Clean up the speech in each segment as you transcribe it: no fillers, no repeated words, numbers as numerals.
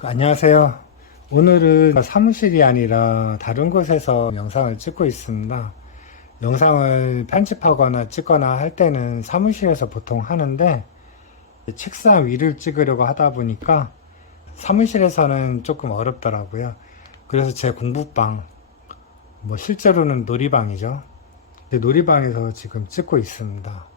안녕하세요. 오늘은 사무실이 아니라 다른 곳에서 영상을 찍고 있습니다. 영상을 편집하거나 찍거나 할 때는 사무실에서 보통 하는데 책상 위를 찍으려고 하다 보니까 사무실에서는 조금 어렵더라고요. 그래서 제 공부방, 실제로는 놀이방이죠. 놀이방에서 지금 찍고 있습니다.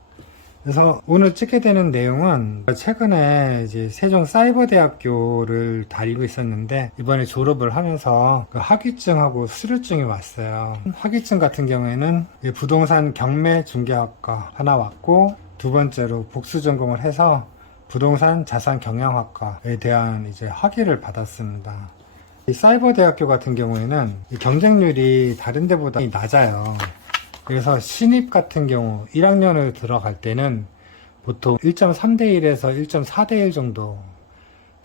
그래서 오늘 찍게 되는 내용은 최근에 이제 세종사이버대학교를 다니고 있었는데 이번에 졸업을 하면서 그 학위증하고 수료증이 왔어요. 학위증 같은 경우에는 부동산 경매중개학과 하나 왔고, 두 번째로 복수 전공을 해서 부동산 자산 경영학과에 대한 이제 학위를 받았습니다. 이 사이버대학교 같은 경우에는 경쟁률이 다른 데보다 낮아요. 그래서 신입 같은 경우 1학년을 들어갈 때는 보통 1.3대1에서 1.4대1 정도,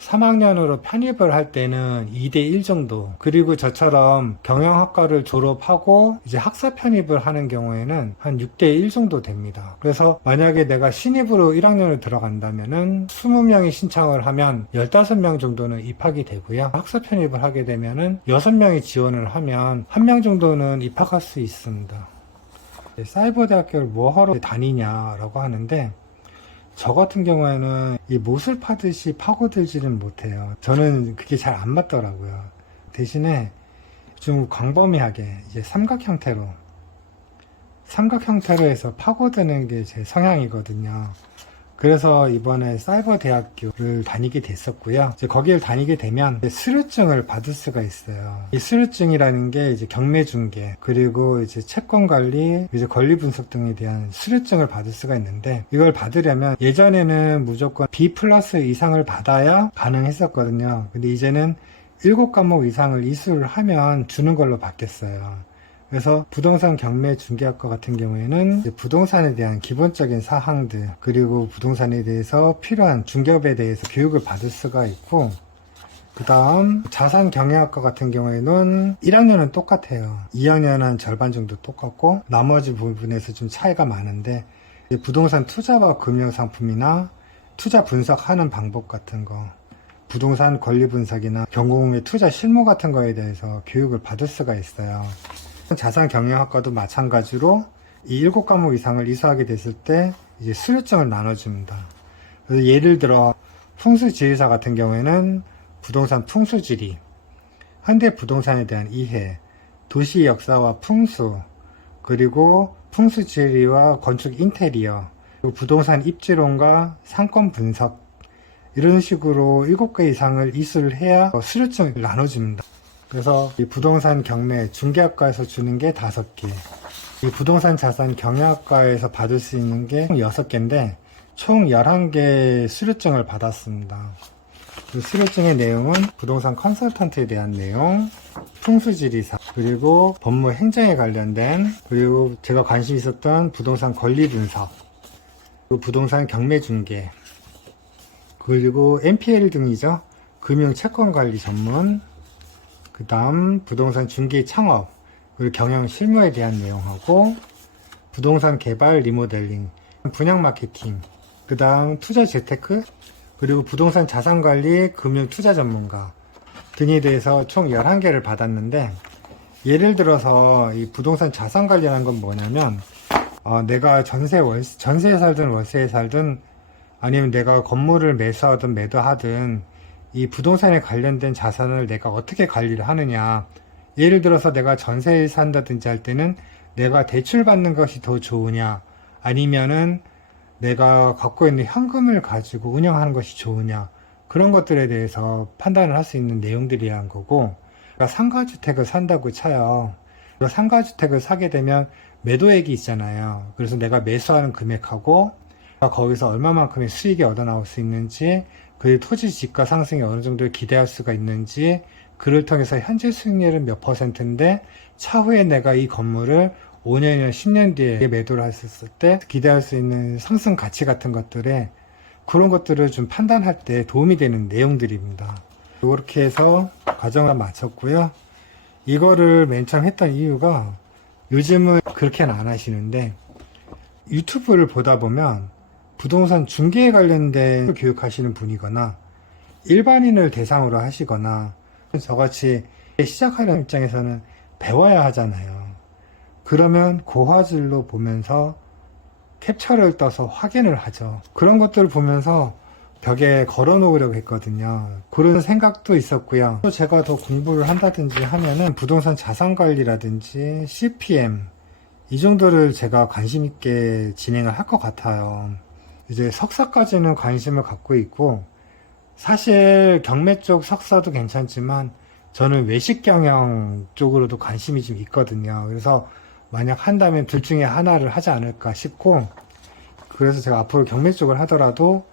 3학년으로 편입을 할 때는 2대1 정도, 그리고 저처럼 경영학과를 졸업하고 이제 학사 편입을 하는 경우에는 한 6대1 정도 됩니다. 그래서 만약에 내가 신입으로 1학년을 들어간다면은 20명이 신청을 하면 15명 정도는 입학이 되고요. 학사 편입을 하게 되면은 6명이 지원을 하면 1명 정도는 입학할 수 있습니다. 사이버대학교를 뭐하러 다니냐라고 하는데, 저 같은 경우에는 이 못을 파듯이 파고들지는 못해요. 저는 그게 잘 안 맞더라고요. 대신에 좀 광범위하게 이제 삼각 형태로 해서 파고드는 게 제 성향이거든요. 그래서 이번에 사이버대학교를 다니게 됐었고요. 이제 거기를 다니게 되면 수료증을 받을 수가 있어요. 이 수료증이라는 게 이제 경매중개, 그리고 이제 채권관리, 이제 권리분석 등에 대한 수료증을 받을 수가 있는데, 이걸 받으려면 예전에는 무조건 B+ 이상을 받아야 가능했었거든요. 근데 이제는 7과목 이상을 이수를 하면 주는 걸로 바뀌었어요. 그래서 부동산 경매 중개학과 같은 경우에는 부동산에 대한 기본적인 사항들, 그리고 부동산에 대해서 필요한 중개업에 대해서 교육을 받을 수가 있고, 그 다음 자산 경영학과 같은 경우에는 1학년은 똑같아요. 2학년은 절반 정도 똑같고, 나머지 부분에서 좀 차이가 많은데, 부동산 투자와 금융상품이나 투자 분석하는 방법 같은 거, 부동산 권리 분석이나 경공의 투자 실무 같은 거에 대해서 교육을 받을 수가 있어요. 자산 경영학과도 마찬가지로 이 7과목 이상을 이수하게 됐을 때 이제 수료증을 나눠줍니다. 그래서 예를 들어 풍수지리사 같은 경우에는 부동산 풍수지리, 현대 부동산에 대한 이해, 도시 역사와 풍수, 그리고 풍수지리와 건축 인테리어, 그리고 부동산 입지론과 상권 분석, 이런 식으로 7개 이상을 이수를 해야 수료증을 나눠줍니다. 그래서 이 부동산 경매 중개학과에서 주는 게 5개, 이 부동산 자산 경영학과에서 받을 수 있는 게 6개인데 총 11개 수료증을 받았습니다. 그 수료증의 내용은 부동산 컨설턴트에 대한 내용, 풍수지리사, 그리고 법무 행정에 관련된, 그리고 제가 관심 있었던 부동산 권리 분석, 그리고 부동산 경매 중개, 그리고 NPL 등이죠. 금융 채권 관리 전문, 그 다음 부동산 중개 창업, 그리고 경영 실무에 대한 내용하고, 부동산 개발 리모델링, 분양 마케팅, 그 다음 투자 재테크, 그리고 부동산 자산 관리, 금융 투자 전문가 등에 대해서 총 11개를 받았는데, 예를 들어서 이 부동산 자산 관리라는 건 뭐냐면, 내가 전세에 살든 월세에 살든, 아니면 내가 건물을 매수하든 매도하든 이 부동산에 관련된 자산을 내가 어떻게 관리를 하느냐. 예를 들어서 내가 전세에 산다든지 할 때는 내가 대출받는 것이 더 좋으냐, 아니면은 내가 갖고 있는 현금을 가지고 운영하는 것이 좋으냐, 그런 것들에 대해서 판단을 할 수 있는 내용들이란 거고, 내가 상가주택을 산다고 쳐요. 상가주택을 사게 되면 매도액이 있잖아요. 그래서 내가 매수하는 금액하고 거기서 얼마만큼의 수익이 얻어 나올 수 있는지, 그 토지 지가 상승이 어느 정도 기대할 수가 있는지, 그를 통해서 현재 수익률은 몇 %인데 차후에 내가 이 건물을 5년이나 10년 뒤에 매도를 했을 때 기대할 수 있는 상승 가치 같은 것들에, 그런 것들을 좀 판단할 때 도움이 되는 내용들입니다. 이렇게 해서 과정을 마쳤고요. 이거를 맨 처음 했던 이유가, 요즘은 그렇게는 안 하시는데 유튜브를 보다 보면 부동산 중개에 관련된 교육하시는 분이거나 일반인을 대상으로 하시거나 저같이 시작하는 입장에서는 배워야 하잖아요. 그러면 고화질로 보면서 캡처를 떠서 확인을 하죠. 그런 것들을 보면서 벽에 걸어 놓으려고 했거든요. 그런 생각도 있었고요. 또 제가 더 공부를 한다든지 하면은 부동산 자산관리라든지 CPM 이 정도를 제가 관심 있게 진행을 할 것 같아요. 이제 석사까지는 관심을 갖고 있고, 사실 경매 쪽 석사도 괜찮지만 저는 외식 경영 쪽으로도 관심이 좀 있거든요. 그래서 만약 한다면 둘 중에 하나를 하지 않을까 싶고, 그래서 제가 앞으로 경매 쪽을 하더라도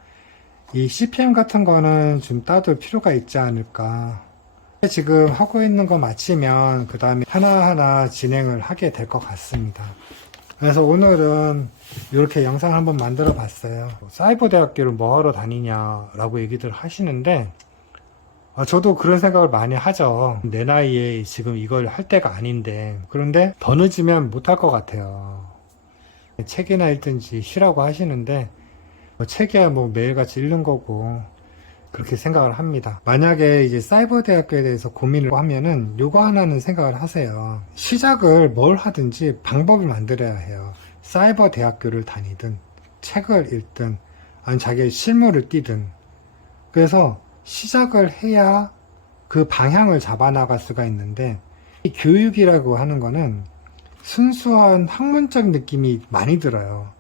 이 CPM 같은 거는 좀 따둘 필요가 있지 않을까. 지금 하고 있는 거 마치면 그 다음에 하나하나 진행을 하게 될 것 같습니다. 그래서 오늘은 이렇게 영상을 한번 만들어 봤어요. 사이버 대학교를 뭐 하러 다니냐라고 얘기들 하시는데, 저도 그런 생각을 많이 하죠. 내 나이에 지금 이걸 할 때가 아닌데, 그런데 더 늦으면 못할 것 같아요. 책이나 읽든지 쉬라고 하시는데, 책이야 뭐 매일같이 읽는 거고, 그렇게 생각을 합니다. 만약에 이제 사이버 대학교에 대해서 고민을 하면은 요거 하나는 생각을 하세요. 시작을 뭘 하든지 방법을 만들어야 해요. 사이버 대학교를 다니든 책을 읽든 아니면 자기의 실무를 뛰든, 그래서 시작을 해야 그 방향을 잡아 나갈 수가 있는데, 이 교육이라고 하는 거는 순수한 학문적 느낌이 많이 들어요.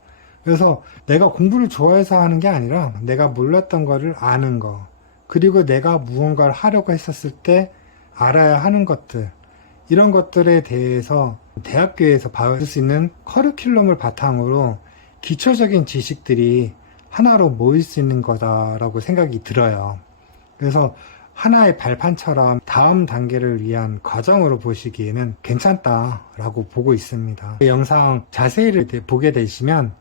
그래서 내가 공부를 좋아해서 하는 게 아니라 내가 몰랐던 거를 아는 거, 그리고 내가 무언가를 하려고 했었을 때 알아야 하는 것들, 이런 것들에 대해서 대학교에서 받을 수 있는 커리큘럼을 바탕으로 기초적인 지식들이 하나로 모일 수 있는 거다라고 생각이 들어요. 그래서 하나의 발판처럼 다음 단계를 위한 과정으로 보시기에는 괜찮다라고 보고 있습니다. 이 영상 자세히 보게 되시면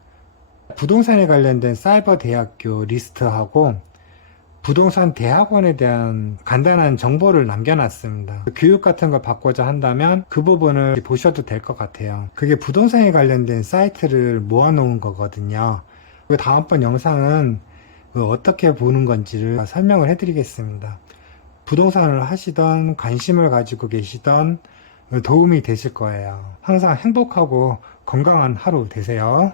부동산에 관련된 사이버 대학교 리스트하고 부동산 대학원에 대한 간단한 정보를 남겨놨습니다. 교육 같은 걸 받고자 한다면 그 부분을 보셔도 될 것 같아요. 그게 부동산에 관련된 사이트를 모아놓은 거거든요. 다음번 영상은 어떻게 보는 건지를 설명을 해드리겠습니다. 부동산을 하시던 관심을 가지고 계시던 도움이 되실 거예요. 항상 행복하고 건강한 하루 되세요.